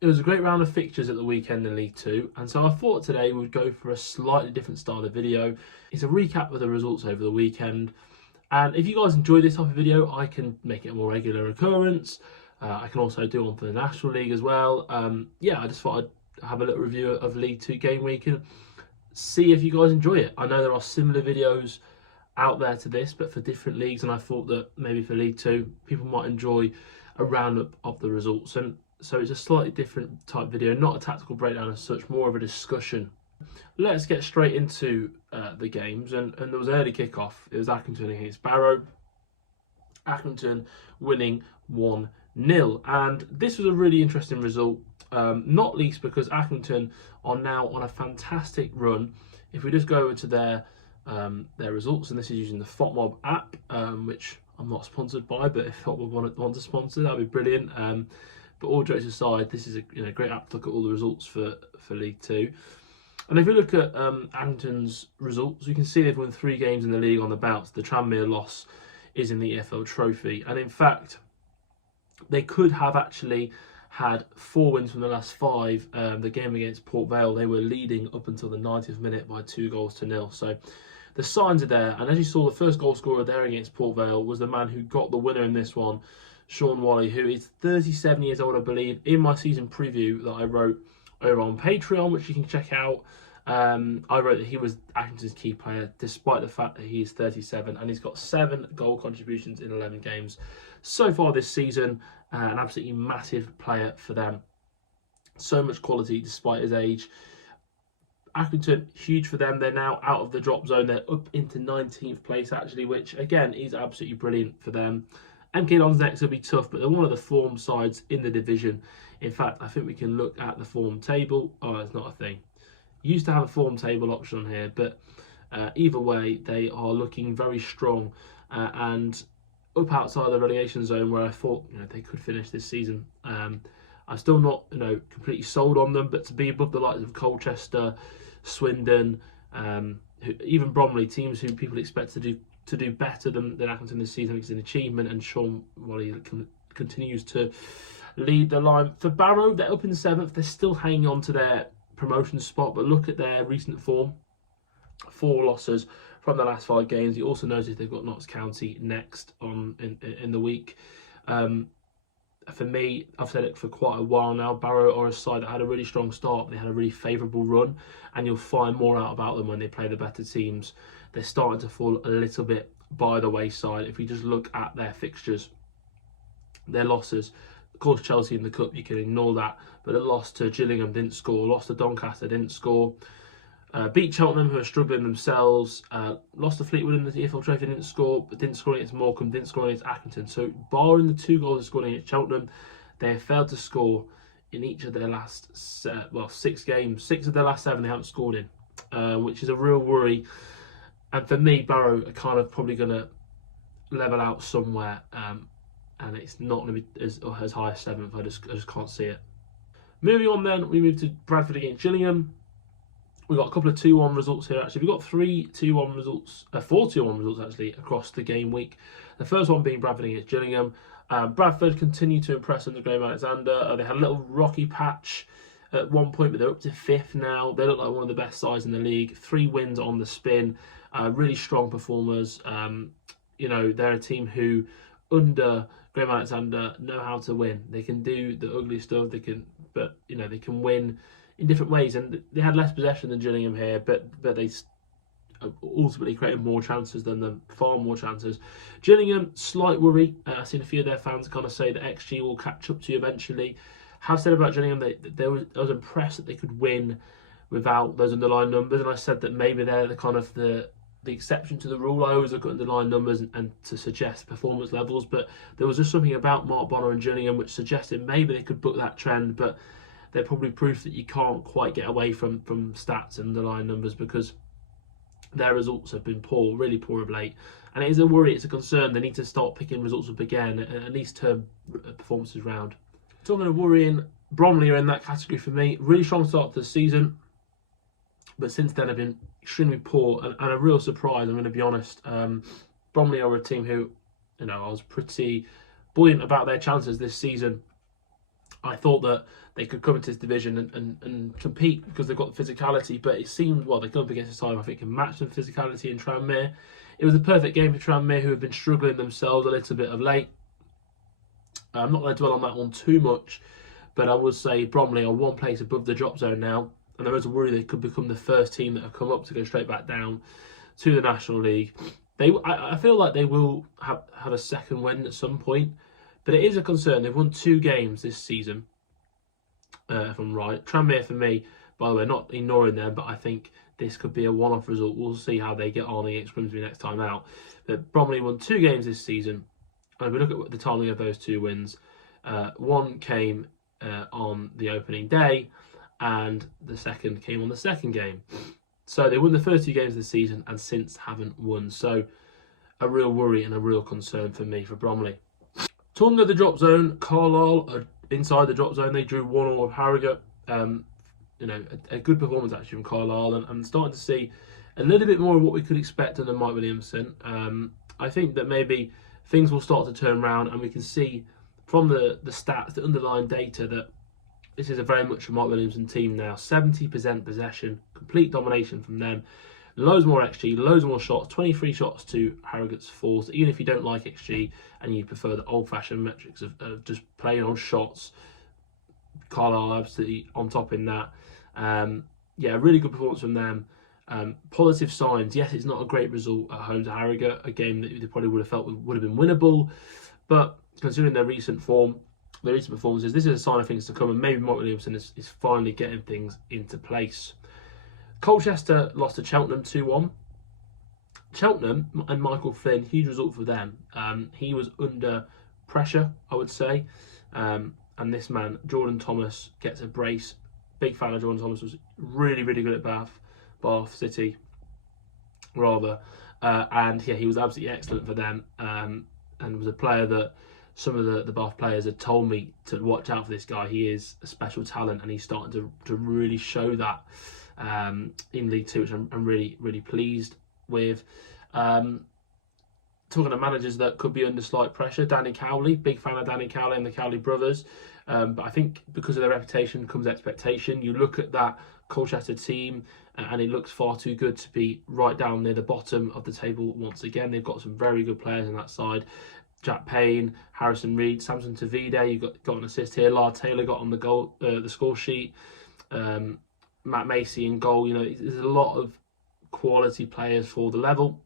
It was a great round of fixtures at the weekend in League Two, and so I thought today we'd go for a slightly different style of video. It's a recap of the results over the weekend, and if you guys enjoy this type of video, I can make it a more regular occurrence. I can also do one for the National League as well. Yeah, I just thought I'd have a little review of League Two game week and see if you guys enjoy it. I know there are similar videos out there to this, but for different leagues, and I thought that maybe for League Two, people might enjoy a roundup of the results. And so it's a slightly different type video, not a tactical breakdown as such, more of a discussion. Let's get straight into the games, and there was early kickoff. It was Accrington against Barrow. Accrington winning 1-0, and this was a really interesting result, not least because Accrington are now on a fantastic run. If we just go over to their results, and this is using the FOTMob app, which I'm not sponsored by, but if FOTMob want to sponsor, that'd be brilliant. But all jokes aside, this is a great app to look at all the results for League Two. And if you look at Accrington's results, you can see they've won 3 games in the league on the bounce. The Tranmere loss is in the EFL Trophy. And in fact, they could have actually had 4 wins from the last 5. The game against Port Vale, they were leading up until the 90th minute by 2-0. So the signs are there. And as you saw, the first goal scorer there against Port Vale was the man who got the winner in this one, Sean Wally, who is 37 years old, I believe. In my season preview that I wrote over on Patreon, which you can check out, I wrote that he was Accrington's key player, despite the fact that he is 37, and he's got 7 goal contributions in 11 games so far this season. An absolutely massive player for them. So much quality despite his age. Accrington, huge for them. They're now out of the drop zone. They're up into 19th place, actually, which, again, is absolutely brilliant for them. MK Dons next will be tough, but they're one of the form sides in the division. In fact, I think we can look at the form table. Oh, it's not a thing. Used to have a form table option on here, but either way, they are looking very strong and up outside the relegation zone, where I thought they could finish this season. I'm still not completely sold on them, but to be above the likes of Colchester, Swindon, even Bromley, teams who people expect to do better than Accrington this season, is an achievement, and Sean Wally continues to lead the line. For Barrow, they're up in 7th. They're still hanging on to their promotion spot, but look at their recent form. 4 losses from the last 5 games. You also notice they've got Notts County next in the week. For me, I've said it for quite a while now, Barrow are a side that had a really strong start. They had a really favourable run, and you'll find more out about them when they play the better teams. They're starting to fall a little bit by the wayside. If we just look at their fixtures, their losses, of course Chelsea in the Cup, you can ignore that, but a loss to Gillingham, didn't score. Lost to Doncaster, didn't score. Beat Cheltenham, who are struggling themselves. Lost to Fleetwood in the EFL Trophy, didn't score, but didn't score against Morecambe, didn't score against Accrington. So barring the 2 goals they scored against Cheltenham, they have failed to score in each of their last 6 games. 6 of their last 7 they haven't scored in, which is a real worry. And for me, Barrow are kind of probably going to level out somewhere, and it's not going to be as high as 7th. I just can't see it. Moving on then, we move to Bradford against Gillingham. We've got a couple of 2-1 results here, actually. We've got 3 2-1 results, 4 2-1 results, actually, across the game week. The first one being Bradford against Gillingham. Bradford continue to impress under Graham Alexander. They had a little rocky patch at one point, but they're up to 5th now. They look like one of the best sides in the league. 3 wins on the spin. Really strong performers. They're a team who, under Graham Alexander, know how to win. They can do the ugly stuff. They can win in different ways, and they had less possession than Gillingham here, but they ultimately created more chances than them, far more chances. Gillingham, slight worry. I've seen a few of their fans kind of say that XG will catch up to you eventually. Have said about Gillingham, I was impressed that they could win without those underlying numbers, and I said that maybe they're the exception to the rule. I always look at underlying numbers and to suggest performance levels, but there was just something about Mark Bonner and Gillingham which suggested maybe they could book that trend, but they're probably proof that you can't quite get away from stats and underlying numbers, because their results have been poor, really poor of late. And it is a worry, it's a concern. They need to start picking results up again and at least turn performances round. Talking of worrying, Bromley are in that category for me. Really strong start to the season, but since then have been extremely poor and a real surprise, I'm going to be honest. Bromley are a team who, I was pretty buoyant about their chances this season. I thought that they could come into this division and compete because they've got the physicality. But it seemed, well, they come up against a side I think can match the physicality in Tranmere. It was a perfect game for Tranmere, who have been struggling themselves a little bit of late. I'm not going to dwell on that one too much, but I would say Bromley are one place above the drop zone now, and there is a worry they could become the first team that have come up to go straight back down to the National League. I feel like they will have a second win at some point, but it is a concern. They've won 2 games this season, if I'm right. Tranmere, for me, by the way, not ignoring them, but I think this could be a one-off result. We'll see how they get on against Grimsby next time out. But Bromley won 2 games this season, and if we look at the timing of those 2 wins, one came on the opening day, and the second came on the second game. So they won the first 2 games of the season and since haven't won. So a real worry and a real concern for me for Bromley. Talking of the drop zone, Carlisle are inside the drop zone. They drew 1-1 with Harrogate. A good performance actually from Carlisle, and I'm starting to see a little bit more of what we could expect under Mike Williamson. I think that maybe things will start to turn around, and we can see from the stats, the underlying data, that this is a very much a Mike Williamson team now. 70% possession, complete domination from them. Loads more XG, loads more shots, 23 shots to Harrogate's 4. So even if you don't like XG and you prefer the old-fashioned metrics of just playing on shots, Carlisle absolutely on top in that. A really good performance from them. Positive signs. Yes, it's not a great result at home to Harrogate, a game that they probably would have felt would have been winnable, but considering their recent performances, this is a sign of things to come, and maybe Mike Williamson is finally getting things into place. Colchester lost to Cheltenham 2-1. Cheltenham and Michael Flynn, huge result for them. He was under pressure, I would say, and this man, Jordan Thomas, gets a brace. Big fan of Jordan Thomas, was really, really good at Bath City, rather. And yeah, he was absolutely excellent for them, and was a player that some of the Bath players had told me to watch out for this guy. He is a special talent, and he's starting to really show that in League Two, which I'm really, really pleased with. Talking of managers that could be under slight pressure, Danny Cowley, big fan of Danny Cowley and the Cowley brothers. But I think because of their reputation comes expectation. You look at that Colchester team, and it looks far too good to be right down near the bottom of the table once again. They've got some very good players on that side. Jack Payne, Harrison Reed, Samson Tavide, you got an assist here. Lard Taylor got on the score sheet. Matt Macy in goal. There's a lot of quality players for the level.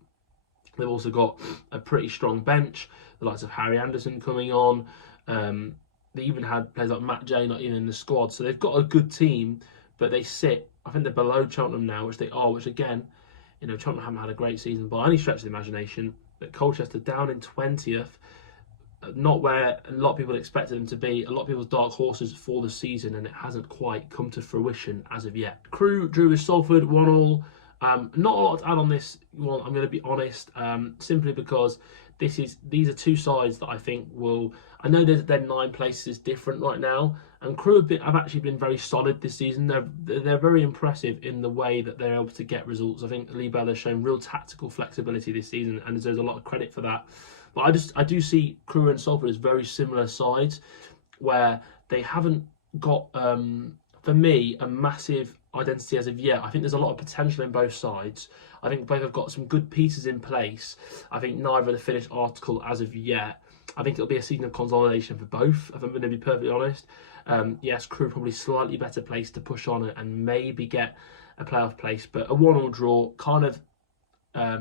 They've also got a pretty strong bench. The likes of Harry Anderson coming on. They even had players like Matt Jay not even in the squad. So they've got a good team, but they sit, I think they're below Cheltenham now, which they are, which again, Cheltenham haven't had a great season by any stretch of the imagination. But Colchester down in 20th, not where a lot of people expected them to be. A lot of people's dark horses for the season, and it hasn't quite come to fruition as of yet. Crewe drew with Salford 1-1. Not a lot to add on this one, I'm going to be honest, simply because these are 2 sides that I think will... I know their 9 places is different right now, and Crewe have actually been very solid this season. They're very impressive in the way that they're able to get results. I think Lee Bell has shown real tactical flexibility this season, and there's a lot of credit for that. But I do see Crewe and Salford as very similar sides, where they haven't got, for me, a massive identity as of yet. I think there's a lot of potential in both sides. I think both have got some good pieces in place. I think neither are the finished article as of yet. I think it'll be a season of consolidation for both, if I'm going to be perfectly honest. Yes, Crewe probably slightly better place to push on it and maybe get a playoff place, but a 1-1 draw kind of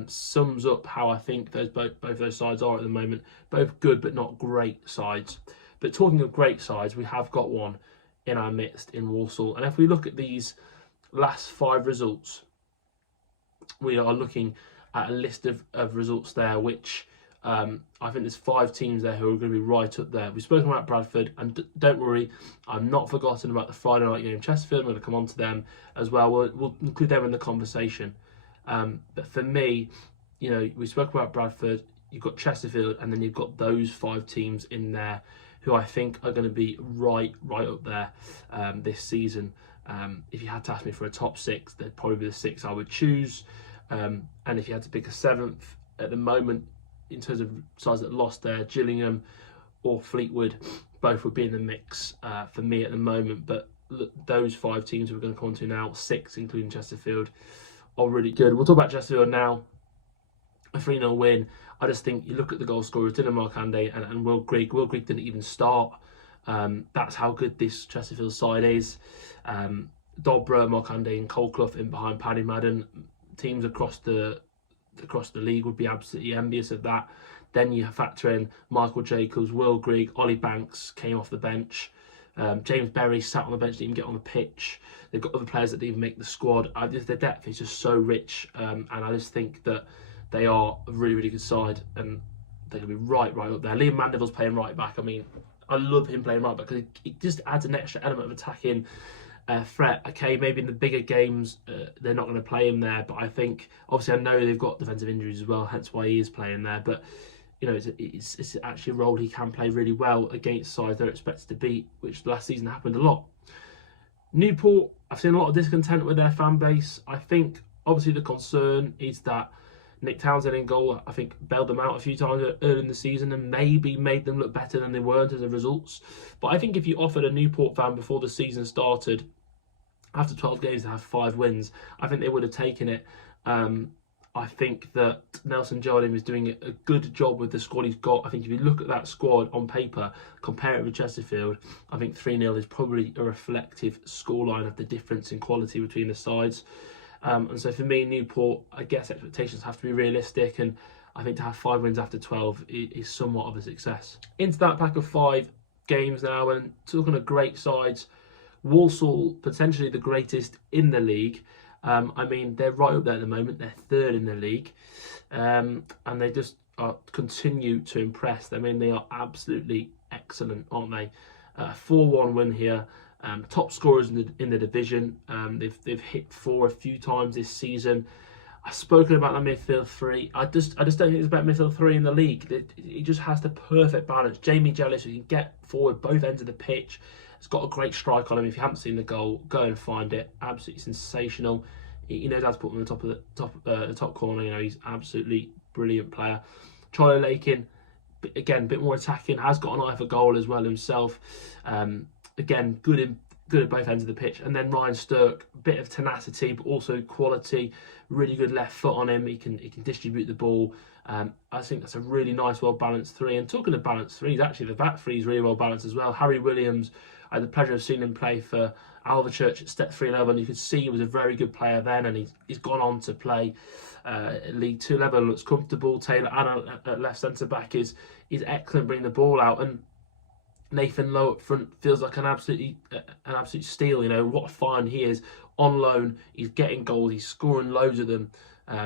sums up how I think both those sides are at the moment. Both good but not great sides. But talking of great sides, we have got one in our midst in Walsall. And if we look at these last 5 results, we are looking at a list of results there, which I think there's 5 teams there who are going to be right up there. We've spoken about Bradford, and don't worry, I'm not forgotten about the Friday night game Chesterfield. I'm going to come on to them as well. We'll include them in the conversation. But for me, we spoke about Bradford, you've got Chesterfield, and then you've got those 5 teams in there who I think are going to be right up there this season. If you had to ask me for a top 6, they'd probably be the 6 I would choose. And if you had to pick a 7th at the moment, in terms of sides that lost there, Gillingham, or Fleetwood, both would be in the mix for me at the moment. But those 5 teams we're going to come on to now, 6 including Chesterfield, are really good. We'll talk about Chesterfield now. A 3-0 win. I just think you look at the goal scorers, Dylan Marcande and Will Grigg. Will Grigg didn't even start. That's how good this Chesterfield side is. Dobra, Marcande and Colclough in behind Paddy Madden. Teams across the league would be absolutely envious of that. Then you factor in Michael Jacobs, Will Grigg, Ollie Banks came off the bench. James Berry sat on the bench, didn't even get on the pitch. They've got other players that didn't even make the squad. Their depth is just so rich, and I just think that they are a really, really good side, and they're going to be right up there. Liam Mandeville's playing right back. I mean, I love him playing right back because it just adds an extra element of attacking threat. Okay, maybe in the bigger games they're not going to play him there, but I think, obviously I know they've got defensive injuries as well, hence why he is playing there, but you know, it's actually a role he can play really well against sides they're expected to beat, which last season happened a lot. Newport, I've seen a lot of discontent with their fan base. I think obviously the concern is that Nick Townsend in goal, I think, bailed them out a few times early in the season and maybe made them look better than they were in terms of results. But I think if you offered a Newport fan before the season started, after 12 games to have 5 wins, I think they would have taken it. I think that Nelson Jardim is doing a good job with the squad he's got. I think if you look at that squad on paper, compare it with Chesterfield, I think 3-0 is probably a reflective scoreline of the difference in quality between the sides. And so for me, Newport, I guess expectations have to be realistic, and I think to have 5 wins after 12 is somewhat of a success. Into that pack of 5 games now, and talking of great sides, Walsall, potentially the greatest in the league. I mean, they're right up there at the moment. They're 3rd in the league, and they just continue to impress. I mean, they are absolutely excellent, aren't they? 4-1 win here. Top scorers in the division. They've hit 4 a few times this season. I've spoken about the midfield 3. I just don't think it's about midfield 3 in the league. It just has the perfect balance. Jamie Jellis, who can get forward both ends of the pitch, has got a great strike on him. If you haven't seen the goal, go and find it. Absolutely sensational. He knows how to put him in the top corner. You know, he's absolutely brilliant player. Charlie Lakin, again, a bit more attacking, has got an eye for goal as well himself. Again, good at both ends of the pitch. And then Ryan Stirk, a bit of tenacity, but also quality. Really good left foot on him. He can distribute the ball. I think that's a really nice, well-balanced 3. And talking of balanced 3s, actually the back 3 is really well-balanced as well. Harry Williams, I had the pleasure of seeing him play for Alvechurch at Step 3 level, and you could see he was a very good player then, and he's gone on to play at League 2 level. Looks comfortable. Taylor Anna at left centre-back is excellent bringing the ball out, and Nathan Lowe up front feels like an absolute steal. You know, what a find he is on loan. He's getting goals. He's scoring loads of them.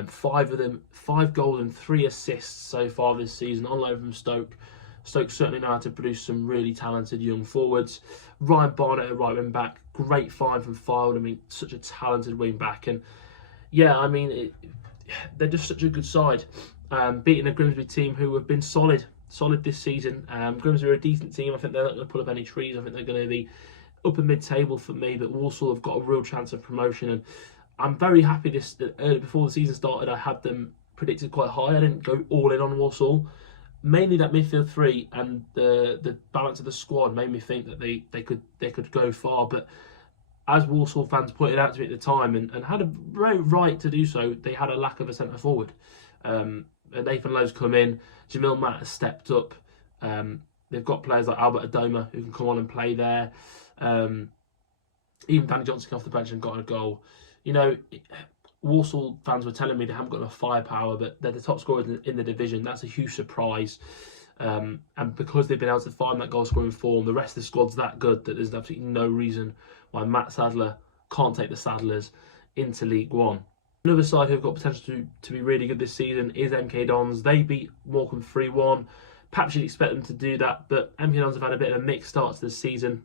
5 of them, 5 goals and 3 assists so far this season on loan from Stoke. Stoke certainly know how to produce some really talented young forwards. Ryan Barnett at right wing back, great find from Fylde. I mean, such a talented wing back, and yeah, I mean, they're just such a good side. Beating a Grimsby team who have been solid this season. Grimsby are a decent team. I think they're not going to pull up any trees. I think they're going to be upper mid-table for me, but Walsall have got a real chance of promotion, and I'm very happy before the season started I had them predicted quite high. I didn't go all in on Walsall. Mainly that midfield 3 and the balance of the squad made me think that they could go far, but as Walsall fans pointed out to me at the time, and had a very right to do so, they had a lack of a centre forward. Nathan Lowe's come in, Jamil Matt has stepped up. They've got players like Albert Adoma who can come on and play there. Even Danny Johnson came off the bench and got a goal. You know, Walsall fans were telling me they haven't got enough firepower, but they're the top scorers in the division. That's a huge surprise. And because they've been able to find that goal scoring form, the rest of the squad's that good that there's absolutely no reason why Matt Sadler can't take the Saddlers into League One. Another side who've got potential to be really good this season is MK Dons. They beat Morecambe 3-1. Perhaps you'd expect them to do that, but MK Dons have had a bit of a mixed start to the season.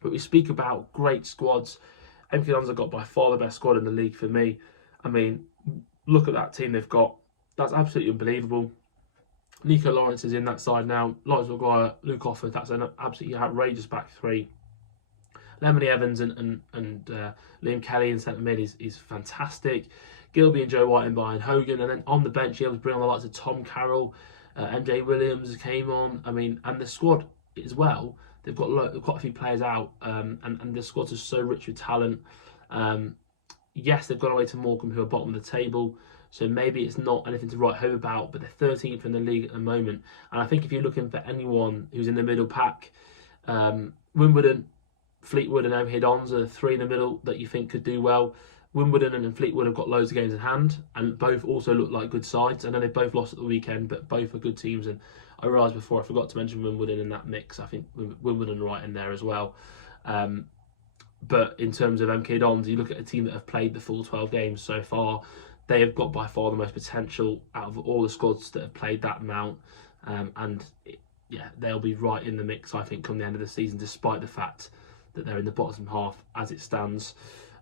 But we speak about great squads. MK Dons have got by far the best squad in the league for me. I mean, look at that team they've got. That's absolutely unbelievable. Nico Lawrence is in that side now. Lawrence Maguire, Luke Offord. That's an absolutely outrageous back 3. Lemony Evans and Liam Kelly in centre mid is fantastic. Gilby and Joe White in behind Hogan, and then on the bench you able to bring on the likes of Tom Carroll, MJ Williams came on. I mean, and the squad as well. They've got quite a few players out, and the squad is so rich with talent. Yes, they've gone away to Morecambe, who are bottom of the table, so maybe it's not anything to write home about, but they're 13th in the league at the moment. And I think if you're looking for anyone who's in the middle pack, Wimbledon, Fleetwood and MK Dons are the three in the middle that you think could do well. Wimbledon and Fleetwood have got loads of games in hand, and both also look like good sides. I know they both lost at the weekend, but both are good teams. And I realised before I forgot to mention Wimbledon in that mix. I think Wimbledon are right in there as well. But in terms of MK Dons, you look at a team that have played the full 12 games so far. They have got by far the most potential out of all the squads that have played that amount. They'll be right in the mix, I think, come the end of the season, despite the fact that they're in the bottom half as it stands.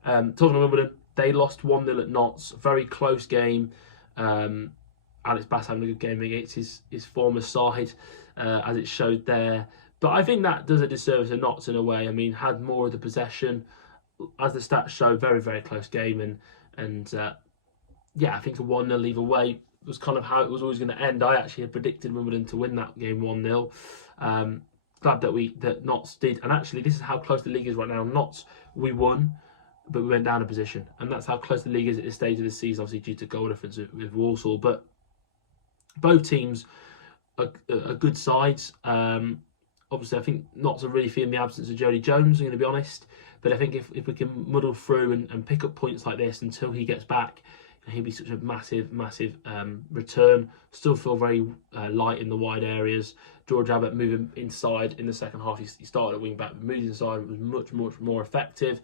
Talking of Wimbledon, they lost 1-0 at Notts. Very close game. Alex Bass having a good game against his former side, as it showed there. But I think that does a disservice to Notts in a way. I mean, had more of the possession, as the stats show. Very, very close game, and I think a 1-0 either way was kind of how it was always going to end. I actually had predicted Wimbledon to win that game 1-0. Glad that Notts did, and actually this is how close the league is right now. Notts, we won, but we went down a position, and that's how close the league is at this stage of the season. Obviously due to goal difference with Walsall, but both teams are good sides. Obviously, I think Notts are really feeling the absence of Jody Jones, I'm going to be honest. But I think if we can muddle through and pick up points like this until he gets back, he'll be such a massive return. Still feel very light in the wide areas. George Abbott moving inside in the second half. He started at wing back, but moved inside, was much more effective.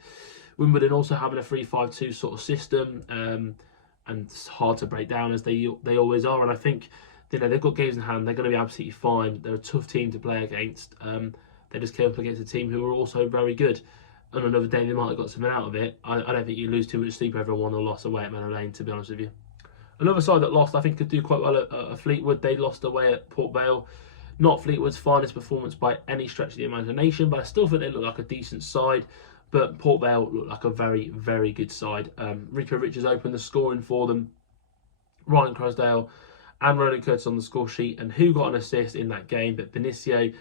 Wimbledon also having a 3-5-2 sort of system, and it's hard to break down as they always are. And I think they've got games in hand. They're going to be absolutely fine. They're a tough team to play against. They just came up against a team who are also very good. On another day, they might have got something out of it. I don't think you lose too much sleep over a 1-0 loss away at Meadow Lane, to be honest with you. Another side that lost, I think, could do quite well at Fleetwood. They lost away at Port Vale. Not Fleetwood's finest performance by any stretch of the imagination, but I still think they look like a decent side. But Port Vale look like a very, very good side. Rico Richards opened the scoring for them. Ryan Crosdale and Ronan Curtis on the score sheet. And who got an assist in that game? But Benicio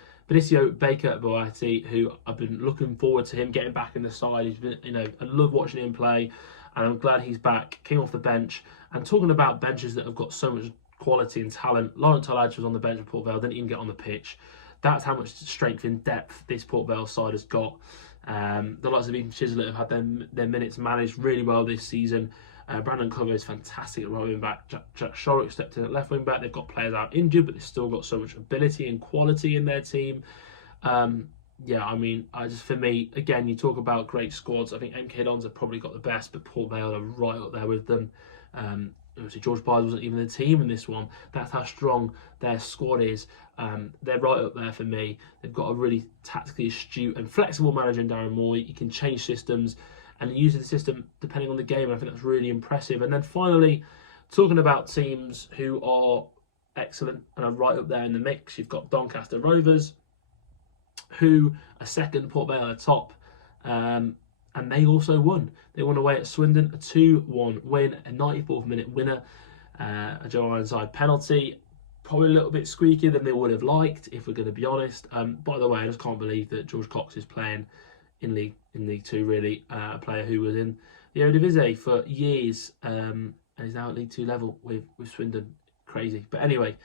Baker Boati, who I've been looking forward to him getting back in the side. He's been, I love watching him play, and I'm glad he's back. Came off the bench, and talking about benches that have got so much quality and talent. Laurent Tallage was on the bench at Port Vale, didn't even get on the pitch. That's how much strength and depth this Port Vale side has got. The likes of Ethan Chislett have had their minutes managed really well this season. Brandon Cover is fantastic at right wing back. Jack Shorrock stepped in at left wing back. They've got players out injured, but they've still got so much ability and quality in their team. For me, again, you talk about great squads. I think MK Dons have probably got the best, but Port Vale are right up there with them. Obviously, George Byers wasn't even the team in this one. That's how strong their squad is. They're right up there for me. They've got a really tactically astute and flexible manager in Darren Moy. He can change systems and use the system depending on the game. I think that's really impressive. And then finally, talking about teams who are excellent and are right up there in the mix, you've got Doncaster Rovers, who are second, Port Vale are top, and they also won. They won away at Swindon, a 2-1 win, a 94th minute winner, a Joe Ironside penalty. Probably a little bit squeakier than they would have liked, if we're going to be honest. By the way, I just can't believe that George Cox is playing in League Two, really. A player who was in the Eredivisie for years, and is now at League Two level with Swindon. Crazy. But anyway,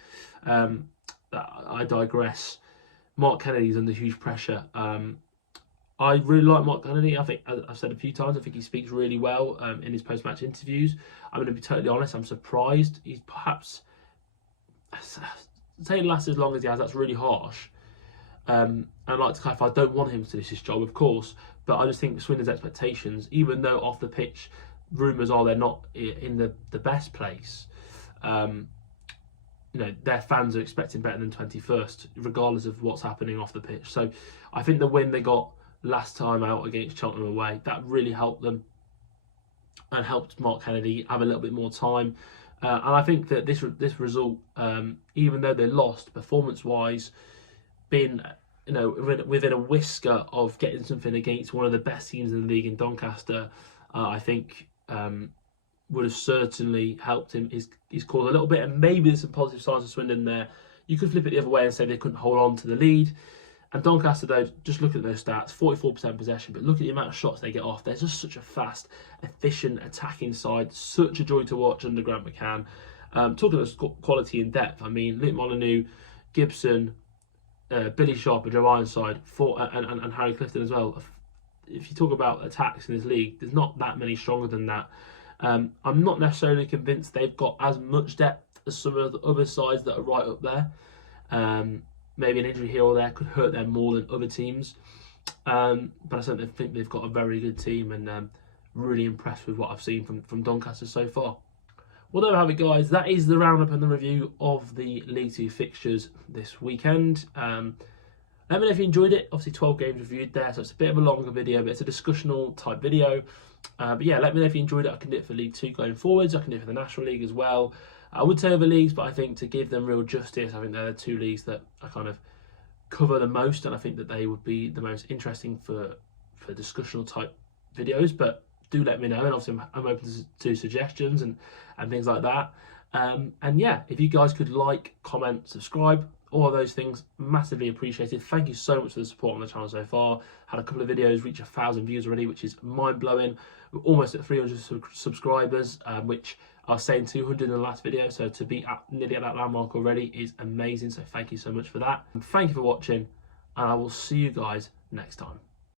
I digress. Mark Kennedy's under huge pressure. I really like Mark Kennedy. I think, as I've said a few times, I think he speaks really well in his post-match interviews. I'm going to be totally honest, I'm surprised. He's perhaps, say, lasts as long as he has, that's really harsh. And I'd like to clarify, I don't want him to do this job, of course, but I just think Swindon's expectations, even though off the pitch, rumours are they're not in the best place, their fans are expecting better than 21st, regardless of what's happening off the pitch. So I think the win they got last time out against Cheltenham away, that really helped them and helped Mark Kennedy have a little bit more time. And I think that this result, even though they lost performance-wise, been within a whisker of getting something against one of the best teams in the league in Doncaster, I think would have certainly helped him his cause a little bit. And maybe there's some positive signs of Swindon there. You could flip it the other way and say they couldn't hold on to the lead. And Doncaster, though, just look at those stats, 44% possession, but look at the amount of shots they get off. They're just such a fast, efficient, attacking side. Such a joy to watch under Grant McCann. Talking about quality and depth, I mean, Luke Molyneux, Gibson, Billy Sharp and Joe Ironside, and Harry Clifton as well. If you talk about attacks in this league, there's not that many stronger than that. I'm not necessarily convinced they've got as much depth as some of the other sides that are right up there. Maybe an injury here or there could hurt them more than other teams. But I certainly think they've got a very good team, and really impressed with what I've seen from Doncaster so far. Well, there we have it, guys. That is the roundup and the review of the League 2 fixtures this weekend. Let me know if you enjoyed it. Obviously 12 games reviewed there, so it's a bit of a longer video, but it's a discussional type video. But yeah, let me know if you enjoyed it. I can do it for League 2 going forwards. I can do it for the National League as well. I would say other leagues, but I think to give them real justice, I think they're the two leagues that I kind of cover the most, and I think that they would be the most interesting for discussional type videos. But do let me know, and obviously I'm open to suggestions and things like that. And yeah, if you guys could like, comment, subscribe, all of those things, massively appreciated. Thank you so much for the support on the channel so far. Had a couple of videos reach 1,000 views already, which is mind-blowing. We're almost at 300 subscribers, which I was saying 200 in the last video, so to be nearly at that landmark already is amazing. So thank you so much for that. And thank you for watching, and I will see you guys next time.